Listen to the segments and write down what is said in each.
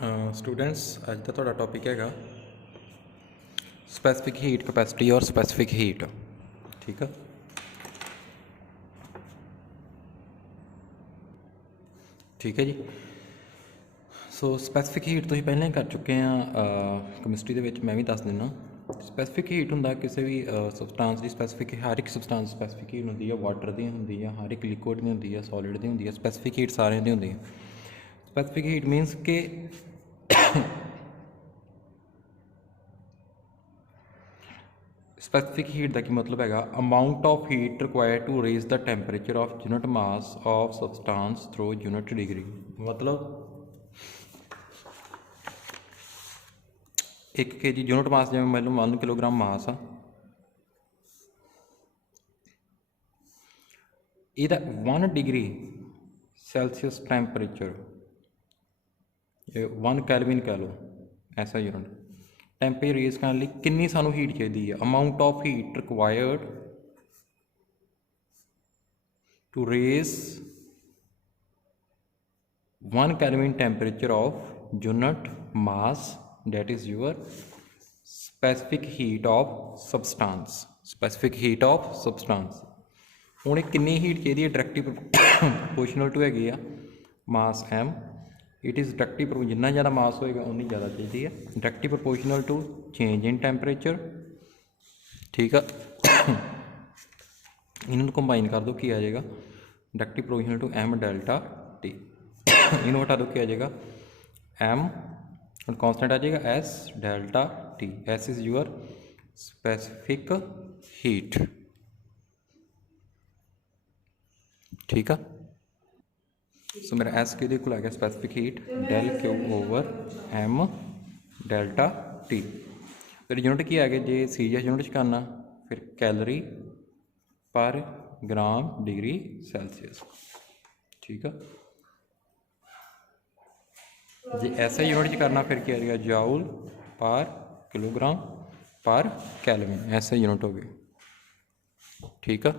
Students अज का थोड़ा topic है स्पैसिफिक हीट कैपेसिटी और स्पैसिफिक हीट। ठीक है, ठीक है जी। सो स्पैसिफिक हीट तो पहले ही कर चुके हैं केमिस्ट्री के, मैं भी दस दिना। स्पैसिफिक हीट होंगे किसी भी सबसटांस की स्पैसिफिक, हर एक सबसटांस स्पैसिफिक हीट होंगी है, वाटर की होंगी है, हर एक लिक्विड की होंगी है, सॉलिड की होंगी है, स्पैसिफिक हीट सारे की होंगी है। स्पैसिफिक हीट मीनस कि स्पैसिफिक हीट का की मतलब है amount of heat required to raise the temperature of unit mass of substance through unit degree. मतलब 1 kg यूनिट मास जिवें मैं 1 किलोग्राम मास आ, इहदा 1 डिग्री सैल्सियस टैंपरेचर 1 कैलविन कह लो, ऐसा यूनिट टैंपरेचर रेज करने लिए कितनी सानू हीट चाहिए है। Amount of heat required to raise 1 Kelvin temperature of unit mass, that is your specific heat of substance, specific heat of substance। हूँ एक कितनी हीट चाहिए, डायरेक्टली प्रोपोर्शनल टू हैगी आ mass m। It is directly जिन्ना ज़्यादा mass होएगा उन्नी ज़्यादा चाहिए है, directly proportional to change in temperature. ठीक है, इन्होंने कंबाइन कर दो कि आ जाएगा directly proportional to m delta t। इन्हों हटा दो क्या आ जाएगा m और कांस्टेंट आ जाएगा s delta t। s is your specific heat. ठीक है, सो मेरा s कि आ गया specific heat del Q over m delta t। फिर यूनिट की आ गया जे सीरियस यूनिट करना, फिर कैलोरी पर ग्राम डिग्री सैल्सियस। ठीक है, जे ऐसा यूनिट करना फिर क्या रहेगा जाउल पर किलोग्राम पर कैलविन, ऐसा यूनिट हो गया। ठीक है,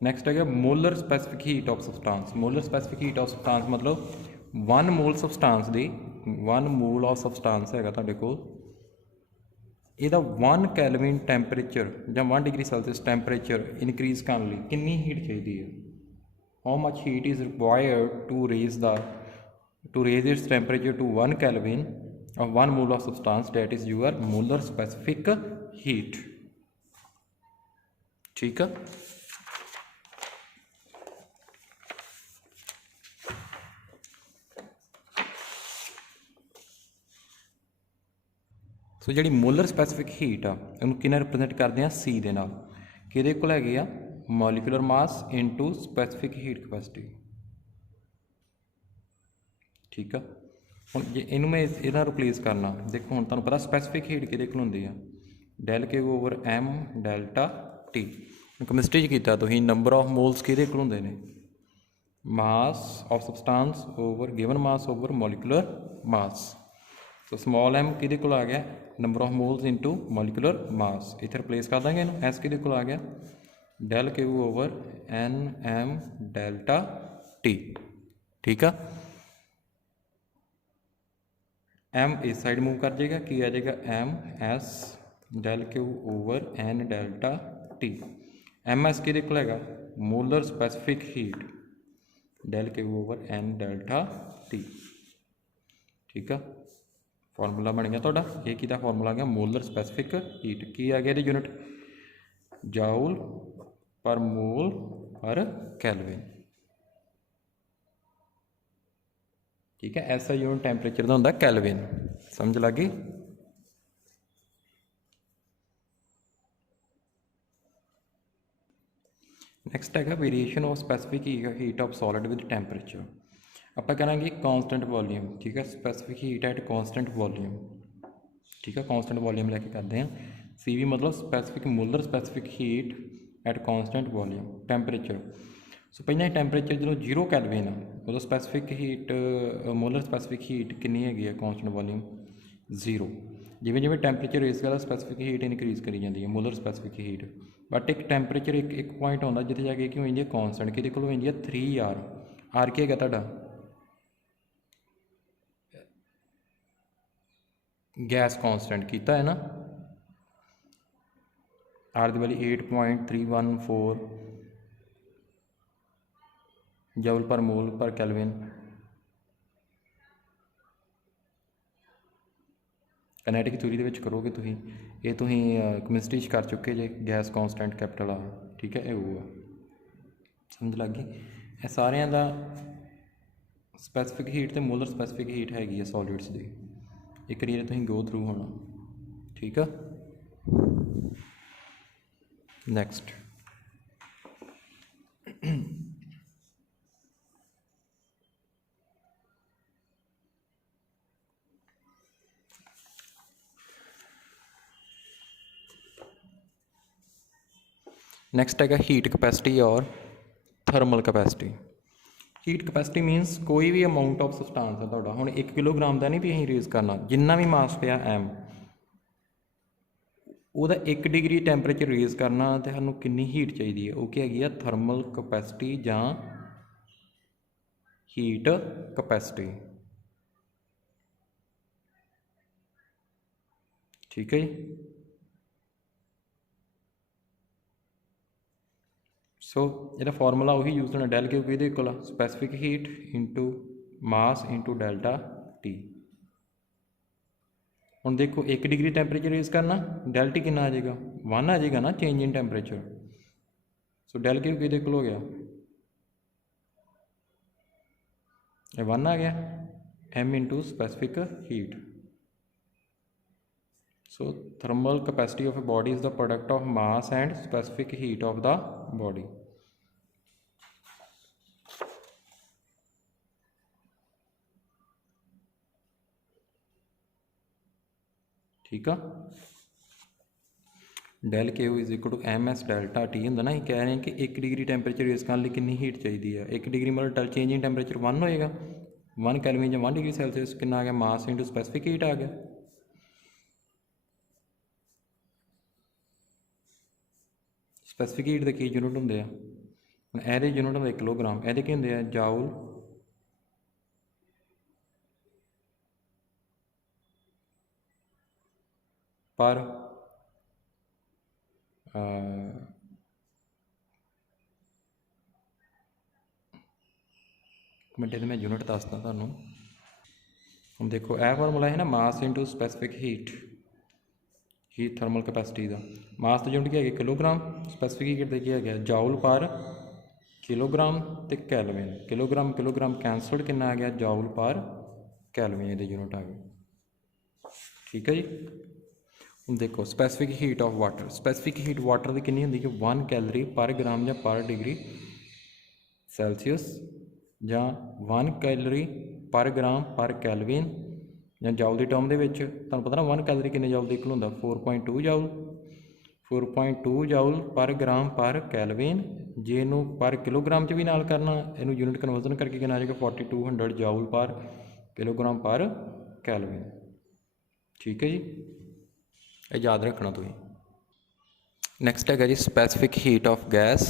नैक्सट है molar specific heat of सबसटांस। Molar specific heat of सबसटांस मतलब 1 मोल सबसटांस की 1 मोल ऑफ सबसटांस है तुहाडे कोल, ਇਹਦਾ 1 कैलविन टैंपरेचर ਜਾਂ 1 डिग्री सैल्सियस टैंपरेचर इनक्रीज करने लिए कितनी हीट चाहिए है। How much heat is required to raise its temperature to 1 kelvin of 1 mole of substance, that is your molar specific heat। ठीक है, सो जी मोलर स्पैसिफिक हीट आ उन्होंने किना रिप्रजेंट करते हैं सी के नाल, कि कोल हैगी आ molecular mass into specific heat capacity. ठीक है, हम जे इनू मैं इहदा रिप्लेस करना, देखो हम तुहानूं पता स्पैसिफिक हीट किहदे कोल हुंदी आ डेल के over m delta T. Chemistry कीता तुसीं नंबर ऑफ मोल्स किहदे कोल हुंदे ने, मास of सबसटांस over given mass over molecular mass. तो स्मॉल m किहदे कोल आ गया number of moles into molecular mass, इत्थे रिप्लेस कर देंगे इन्हूं s किहदे कोल आ गया डेल के over n m delta T. ठीक है, m इस साइड मूव कर जाएगा कि आ जाएगा m s del Q over n delta T. m s किहदे कोल हैगा molar specific heat del Q over n delta T. ठीक है, फॉर्मूला बन गया तुहाडा, ये किहदा फॉर्मूला आ गया मोलर स्पैसिफिक हीट। की आ गया ये यूनिट जाउल पर मोल पर कैलविन। ठीक है, ऐसा यूनिट टैंपरेचर का होंगे कैलविन, समझ लग गई। नैक्सट है variation of specific heat of solid with temperature. आप करेंगे कॉन्सटेंट वॉल्यूम। ठीक है, specific heat at constant volume. ठीक है, कॉन्सटेंट वॉल्यूम लैके करते हैं सी वी मतलब specific molar specific heat at constant volume temperature. So पहले टैंपरेचर जो 0 कैलविन आ उदो specific heat molar specific heat कितनी हैगी है कॉन्सटेंट वॉल्यूम 0। जिमें जिमें टैंपरेचर रेस करता स्पैसीफिक हीट इनक्रीज़ करी जाती है, मोलर स्पैसीफिक हीट। बट एक टैंपरेचर एक पॉइंट आता जिथे जाके की हो जाती है कॉन्सटेंट, कि हो जाती है 3R। आर की है तुहाडा गैस कॉन्सटेंट किया है ना, आर की वैल्यू 8.314 जूल पर मोल पर कैलविन। कनैटिक थ्योरी के करोगे तुम ये, केमिस्ट्री कर चुके जे गैस कॉन्सटेंट कैपिटल आर, ठीक है, ये वो समझ लग गई। ये सारिया का स्पैसीफिक हीट तो मोलर स्पैसीफिक हीट हैगी है सॉलिड्स की, एक बार तुम गो थ्रू होना, ठीक है। नैक्सट नैक्सट है हीट कैपेसिटी और थर्मल कैपेसिटी। हीट कैपेसिटी मीनस कोई भी अमाउंट ऑफ सबसटांस है तुहाडा, हुण 1 किलोग्राम का नहीं भी असीं रेज़ करना, जिन्ना भी मास पिया एम, ਉਹਦਾ 1 डिग्री टैंपरेचर रेज़ करना तो सानूं कितनी हीट चाहिए है, वो क्या हैगी आ थर्मल कैपेसिटी ਜਾਂ हीट कैपेसिटी, ठीक है जी। सो ਇਹਦਾ ਫਾਰਮੂਲਾ ਉਹੀ यूज होना, डेल क्यू किहदे इक्वल आ specific heat into mass into delta T. हुण देखो 1 डिग्री टैंपरेचर रेज़ करना, डेल टी कितना आ जाएगा 1 आ जाएगा ना, change in temperature. So del Q किहदे इक्वल हो गया, ये 1 आ गया, M into specific heat. So thermal capacity of a body is the product of mass and specific heat of the body. ठीक है, del K is equal to M S delta T होंगे ना, कह रहे हैं कि 1 डिग्री टैंपरेचर रेज़ करने कितनी हीट चाहिए है, 1 डिग्री मतलब चेंज इन टैंपरेचर 1 होएगा, 1 कैलविन या 1 डिग्री सैल्सियस कितना आ गया, मास इंटू स्पैसीफिक हीट आ गया। स्पैसीफिक हीट के की यूनिट होंगे, हम ये यूनिट होंगे किलोग्राम, ये की होंगे जाउल पर मिनट मैं यूनिट दसदा तुहानूं। हम देखो यह फार्मूला है ना, mass into specific heat thermal capacity का, मास की यूनिट क्या है किलोग्राम, स्पैसीफिक हीट की क्या है जाउल पर किलोग्राम तो कैलविन, किलोग्राम किलोग्राम कैंसल्ड कितना आ गया जाउल पर कैलविन, ये यूनिट आ गई, ठीक है जी। हम देखो specific heat of water, specific heat water की कितनी होंगी कि 1 कैलरी पर ग्राम या पर डिग्री सैल्सियस, ਜਾਂ 1 कैलरी पर ग्राम पर कैलविन, ਜਾਂ जाउल की टर्म के तुहानूं पता ना 1 कैलरी कितने जाउल इक्वल होंदा 4.2 जाउल, 4.2 जाउल पर ग्राम पर कैलविन। जे इनू पर किलोग्राम च भी नाल करना, इनू यूनिट कन्वर्जन करके कितना आ जाएगा 4200 जाउल पर किलोग्राम पर कैलविन, ठीक है जी, ये याद रखना तुम। नैक्सट है जी स्पैसीफिक हीट ऑफ गैस,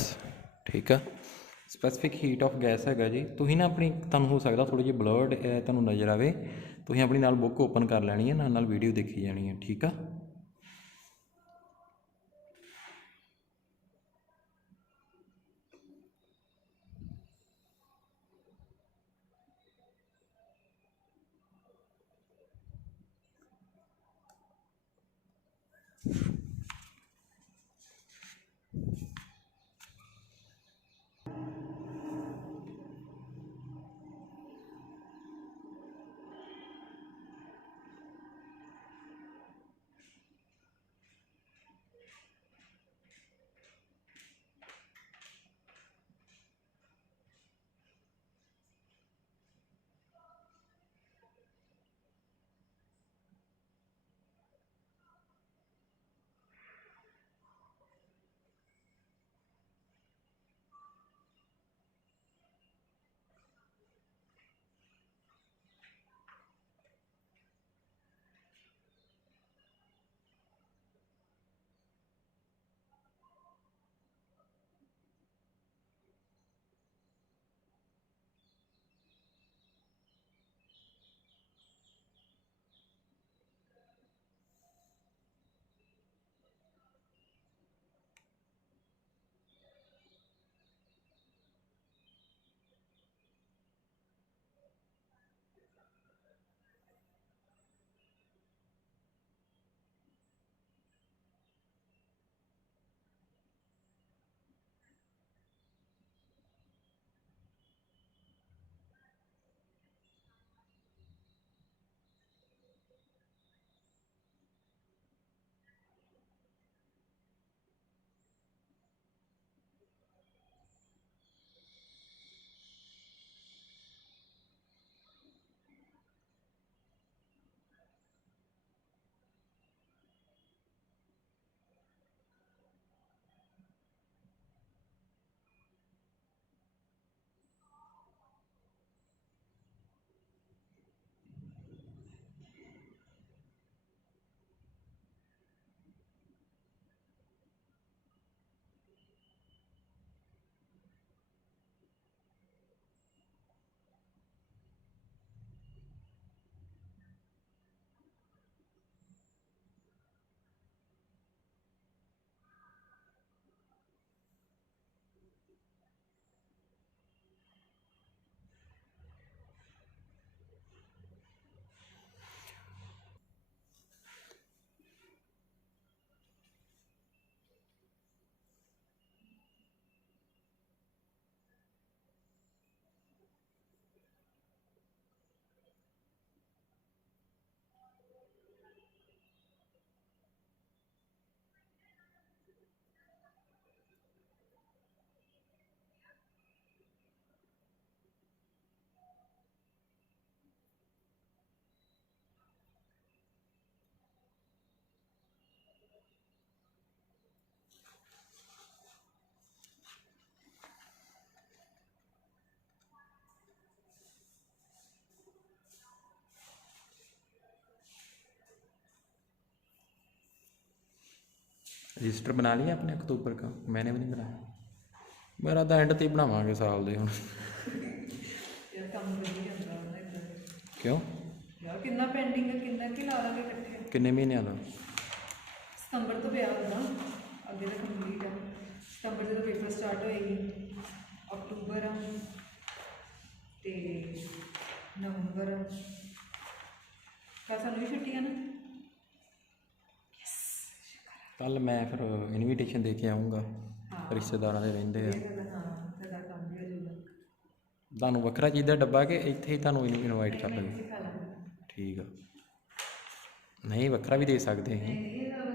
ठीक है। स्पैसीफिक हीट ऑफ गैस है जी, तुम ना अपनी तुहानूं हो सकता थोड़ी जी ब्लर्ड तुहानूं नज़र आए, तुम अपनी नाल बुक ओपन कर लैनी है, नाल वीडियो देखी जानी है, ठीक है। रजिस्टर बना लिया आपने अक्टूबर का? मैंने भी नहीं बनाया। मेरा तो एंड ते बनावांगे साल दे हुण। यार काम वधी ਜਾਂਦਾ ਉਹਨਾਂ ਦਾ। क्यों? ਯਾਰ ਕਿੰਨਾ ਪੈਂਡਿੰਗ ਹੈ, ਕਿੰਨਾ ਕੀ ਲਾ ਲਾਂਗੇ ਇਕੱਠੇ। किन्ने महीनों का? ਸਤੰਬਰ ਤੋਂ ਪਿਆ ਹੁੰਦਾ, ਅੱਗੇ ਤਾਂ ਕੰਪਲੀਟ ਆ। ਸਤੰਬਰ ਜਦੋਂ ਪੇਪਰ ਸਟਾਰਟ ਹੋਏਗੀ, ਅਕਤੂਬਰ ਆ ਤੇ ਨਵੰਬਰ ਆ। ਕਾ ਸਾਨੂੰ ਵੀ ਛੁੱਟੀਆਂ ਨਾ। कल मैं फिर इनविटेशन दे के आऊँगा, हाँ। रिश्तेदारों के रहिंदे आ। ਹਾਂ ਤੁਹਾਡਾ ਕੰਮ ਵੀ ਹੋ ਜਾਊਗਾ। ਤੁਹਾਨੂੰ ਵੱਖਰਾ ਚੀਜ਼ ਦਾ ਡੱਬਾ ਕਿ ਇੱਥੇ ਹੀ ਤੁਹਾਨੂੰ ਇਨਵਾਈਟ ਕਰ ਲਵਾਂਗੇ? ਖਾ ਲਾਂਗੇ। ਠੀਕ ਆ, ਨਹੀਂ ਵੱਖਰਾ ਵੀ ਦੇ ਸਕਦੇ ਅਸੀਂ। ਨਹੀਂ ਇਹ ਤਾਂ